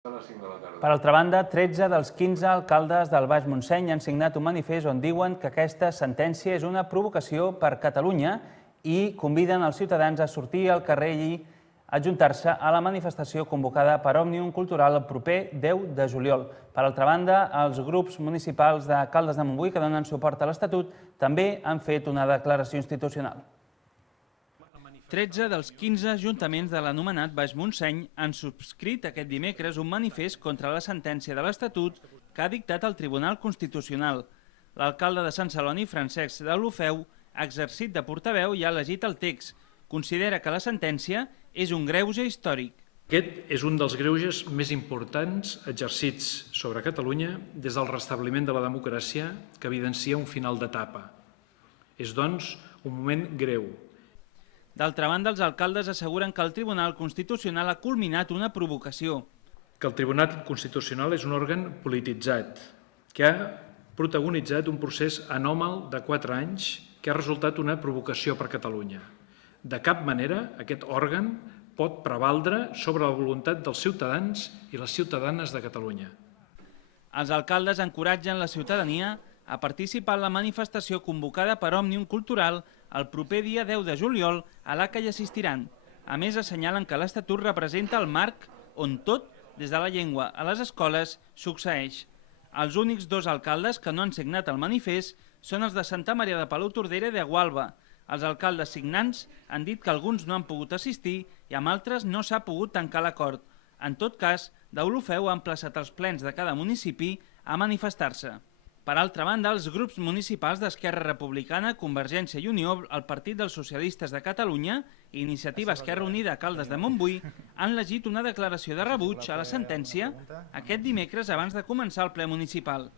Per altra banda, 13 dels 15 alcaldes del Baix Montseny han signat un manifest on diuen que aquesta sentència és una provocació per Catalunya i conviden els ciutadans a sortir al carrer i ajuntar-se a la manifestació convocada per Òmnium Cultural el proper 10 de juliol. Per altra banda, els grups municipals de Caldes de Montbui que donen suport a l'Estatut també han fet una declaració institucional. 13 dels 15 ajuntaments de l'anomenat Baix Montseny han subscrit aquest dimecres un manifest contra la sentència de l'Estatut que ha dictat el Tribunal Constitucional. L'alcalde de Sant Celoni, Francesc Deulofeu, ha exercit de portaveu i ha llegit el text. Considera que la sentència és un greuge històric. Aquest és un dels greuges més importants exercits sobre Catalunya des del restabliment de la democràcia que evidencia un final d'etapa. És, doncs, un moment greu. D'altra banda, els alcaldes asseguren que el Tribunal Constitucional ha culminat una provocació. Que el Tribunal Constitucional és un òrgan polititzat que ha protagonitzat un procés anòmal de 4 anys que ha resultat una provocació per Catalunya. De cap manera aquest òrgan pot prevaldre sobre la voluntat dels ciutadans i les ciutadanes de Catalunya. Els alcaldes encoratgen la ciutadania a participar en la manifestació convocada per Òmnium Cultural el proper dia 10 de juliol a la que hi assistiran. A més, assenyalen que l'Estatut representa el marc on tot, des de la llengua a les escoles, succeeix. Els únics 2 alcaldes que no han signat el manifest són els de Santa Maria de Palautordera i de Gualba. Els alcaldes signants han dit que alguns no han pogut assistir i amb altres no s'ha pogut tancar l'acord. En tot cas, Deulofeu ha emplaçat els plens de cada municipi a manifestar-se. Per altra banda, els grups municipals d'Esquerra Republicana, Convergència i Unió, el Partit dels Socialistes de Catalunya i Iniciativa Esquerra Unida a Caldes de Montbui han llegit una declaració de rebuig a la sentència aquest dimecres abans de començar el ple municipal.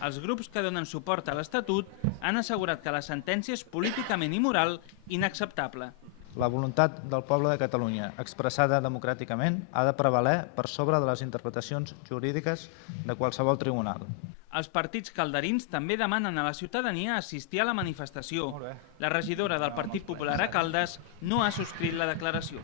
Els grups que donen suport a l'Estatut han assegurat que la sentència és políticament i moral inacceptable. La voluntat del poble de Catalunya, expressada democràticament, ha de prevaler per sobre de les interpretacions jurídiques de qualsevol tribunal. Els partits calderins també demanen a la ciutadania assistir a la manifestació. La regidora del Partit Popular a Caldes no ha subscrit la declaració.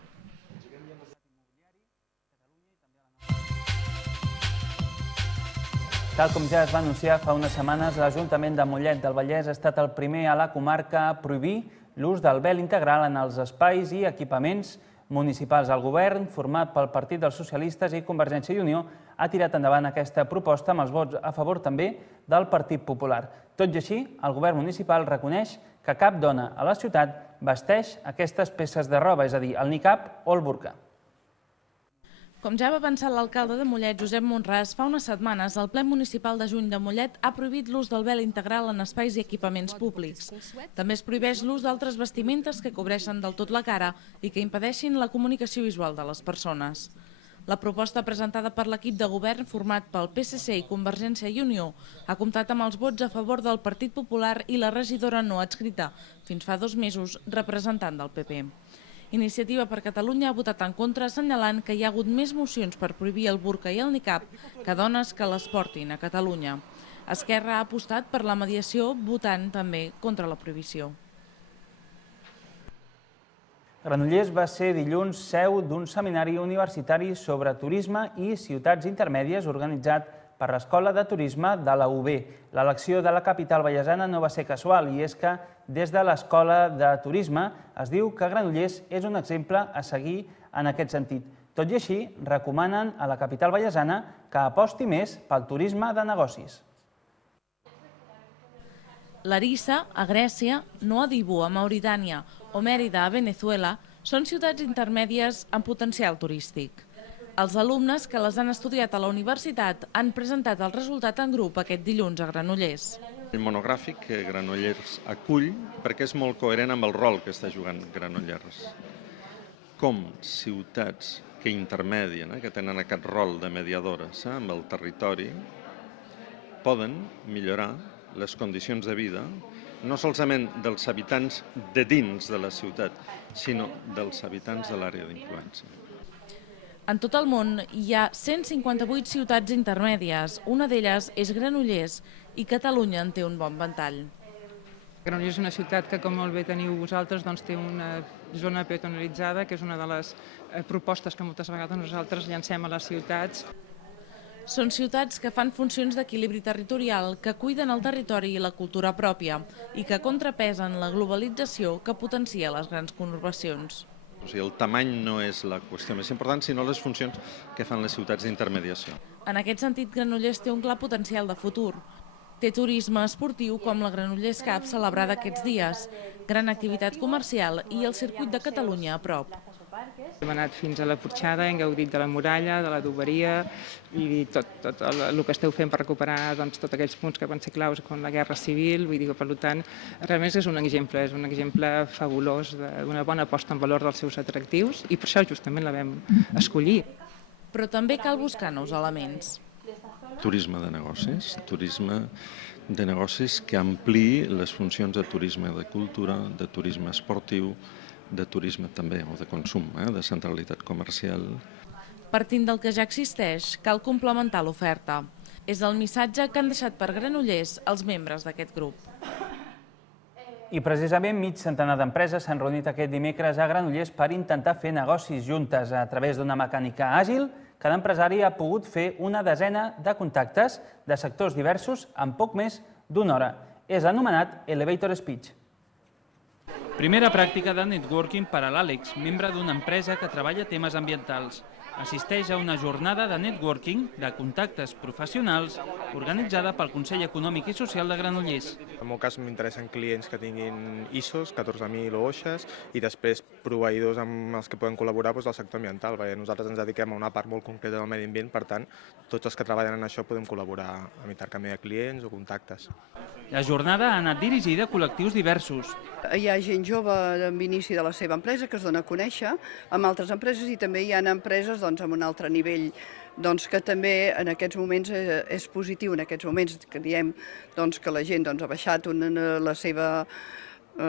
Tal com ja es va anunciar fa unes setmanes, l'Ajuntament de Mollet del Vallès ha estat el primer a la comarca a prohibir l'ús del vel integral en els espais i equipaments municipals. El govern, format pel Partit dels Socialistes i Convergència i Unió, ha tirat endavant aquesta proposta amb els vots a favor també del Partit Popular. Tot i així, el govern municipal reconeix que cap dona a la ciutat vesteix aquestes peces de roba, és a dir, el niqab o el burca. Com ja va avançar l'alcalde de Mollet, Josep Monràs, fa unes setmanes el ple municipal de juny de Mollet ha prohibit l'ús del vel integral en espais i equipaments públics. També es prohibeix l'ús d'altres vestimentes que cobreixen del tot la cara i que impedeixin la comunicació visual de les persones. La proposta presentada per l'equip de govern format pel PSC i Convergència i Unió ha comptat amb els vots a favor del Partit Popular i la regidora no adscrita, fins fa 2 mesos representant del PP. Iniciativa per Catalunya ha votat en contra assenyalant que hi ha hagut més mocions per prohibir el burca i el niqab que dones que les portin a Catalunya. Esquerra ha apostat per la mediació votant també contra la prohibició. Granollers va ser dilluns seu d'un seminari universitari sobre turisme i ciutats intermèdies organitzat per l'Escola de Turisme de la UB. L'elecció de la capital vallesana no va ser casual i és que des de l'Escola de Turisme es diu que Granollers és un exemple a seguir en aquest sentit. Tot i així, recomanen a la capital vallesana que aposti més pel turisme de negocis. Larissa, a Grècia, Nouadhibou, a Mauritània o Mèrida, a Venezuela, són ciutats intermèdies amb potencial turístic. Els alumnes que les han estudiat a la universitat han presentat el resultat en grup aquest dilluns a Granollers. El monogràfic que Granollers acull perquè és molt coherent amb el rol que està jugant Granollers. Com ciutats que intermedien, que tenen aquest rol de mediadores amb el territori, poden millorar les condicions de vida no solament dels habitants de dins de la ciutat, sinó dels habitants de l'àrea d'influència. En tot el món hi ha 158 ciutats intermèdies, una d'elles és Granollers i Catalunya en té un bon ventall. Granollers és una ciutat que, com molt bé teniu vosaltres, té una zona peatonalitzada, que és una de les propostes que moltes vegades nosaltres llancem a les ciutats. Són ciutats que fan funcions d'equilibri territorial, que cuiden el territori i la cultura pròpia i que contrapesen la globalització que potencia les grans conurbacions. O sigui, el tamany no és la qüestió més important, sinó les funcions que fan les ciutats d'intermediació. En aquest sentit, Granollers té un clar potencial de futur. Té turisme esportiu com la Granollers Cup celebrada aquests dies, gran activitat comercial i el circuit de Catalunya a prop. Hem anat fins a la Porxada, hem gaudit de la muralla, de la doberia i tot el que esteu fent per recuperar tots aquells punts que van ser claus com la Guerra Civil. Vull dir que, per tant, realment és un exemple fabulós d'una bona posta en valor dels seus atractius i per això justament la vam escollir. Però també cal buscar nous elements. Turisme de negocis que ampliï les funcions de turisme de cultura, de turisme esportiu, de turisme també, o de consum, de centralitat comercial. Partint del que ja existeix, cal complementar l'oferta. És el missatge que han deixat per Granollers els membres d'aquest grup. I precisament mig centenar d'empreses s'han reunit aquest dimecres a Granollers per intentar fer negocis juntes. A través d'una mecànica àgil, cada empresari ha pogut fer una desena de contactes de sectors diversos en poc més d'una hora. És anomenat Elevator Speech. Primera pràctica de networking per a l'Àlex, membre d'una empresa que treballa temes ambientals. Assisteix a una jornada de networking de contactes professionals organitzada pel Consell Econòmic i Social de Granollers. En el meu cas m'interessen clients que tinguin ISOs, 14.000 o OSHAs, i després proveïdors amb els que poden col·laborar del sector ambiental, perquè nosaltres ens dediquem a una part molt concreta del medi ambient, per tant, tots els que treballen en això podem col·laborar amb intercanvi de clients o contactes. La jornada ha anat dirigida a col·lectius diversos. Hi ha gent jove amb inici de la seva empresa que es dona a conèixer amb altres empreses i també hi ha empreses amb un altre nivell que també en aquests moments és positiu, en aquests moments que diem que la gent ha baixat la seva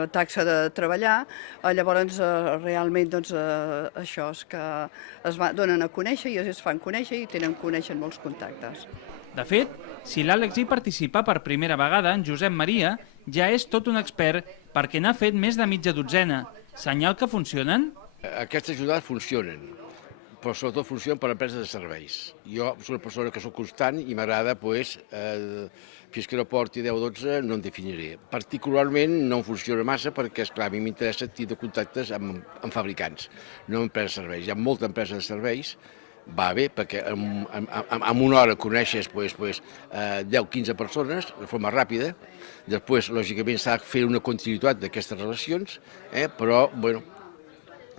taxa de treballar, llavors realment això és que es donen a conèixer i es fan conèixer i coneixen molts contactes. De fet, si l'Àlex hi participa per primera vegada, en Josep Maria ja és tot un expert perquè n'ha fet més de mitja dotzena. Senyal que funcionen? Aquestes ajudades funcionen, però sobretot funcionen per empreses de serveis. Jo soc una persona que soc constant i m'agrada, fins que no porti 10 o 12 no em definiré. Particularment no em funciona massa perquè, esclar, a mi m'interessa tindre contactes amb fabricants, no amb empreses de serveis. Hi ha molta empresa de serveis, va bé, perquè en una hora coneixes 10-15 persones de forma ràpida. Després, lògicament, s'ha de fer una continuïtat d'aquestes relacions, però, bueno,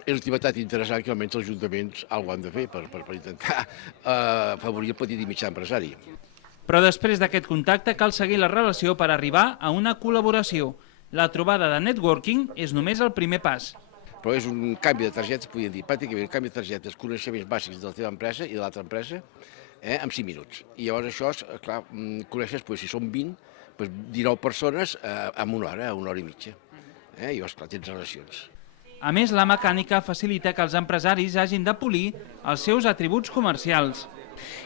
és una activitat interessant que almenys els ajuntaments ho han de fer per intentar afavorir el petit i mitjà empresari. Però després d'aquest contacte cal seguir la relació per arribar a una col·laboració. La trobada de networking és només el primer pas. Però és un canvi de targetes, podríem dir, pràcticament un canvi de targetes, coneixements bàsics de la teva empresa i de l'altra empresa en 5 minuts. I llavors això, clar, coneixes, si són 20, 19 persones en una hora i mitja. I llavors, clar, tens relacions. A més, la mecànica facilita que els empresaris hagin de polir els seus atributs comercials.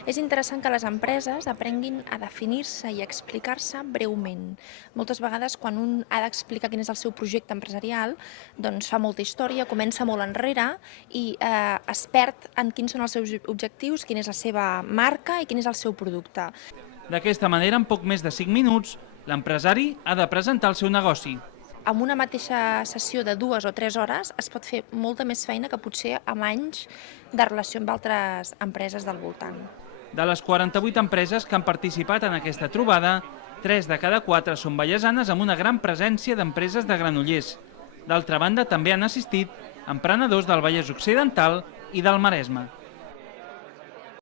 És interessant que les empreses aprenguin a definir-se i a explicar-se breument. Moltes vegades, quan un ha d'explicar quin és el seu projecte empresarial, doncs fa molta història, comença molt enrere i es perd en quins són els seus objectius, quina és la seva marca i quin és el seu producte. D'aquesta manera, en poc més de 5 minuts, l'empresari ha de presentar el seu negoci. Amb una mateixa sessió de 2 o 3 hores es pot fer molta més feina que potser amb anys de relació amb altres empreses del voltant. De les 48 empreses que han participat en aquesta trobada, 3 de cada 4 són vallesanes amb una gran presència d'empreses de Granollers. D'altra banda, també han assistit emprenedors del Vallès Occidental i del Maresme.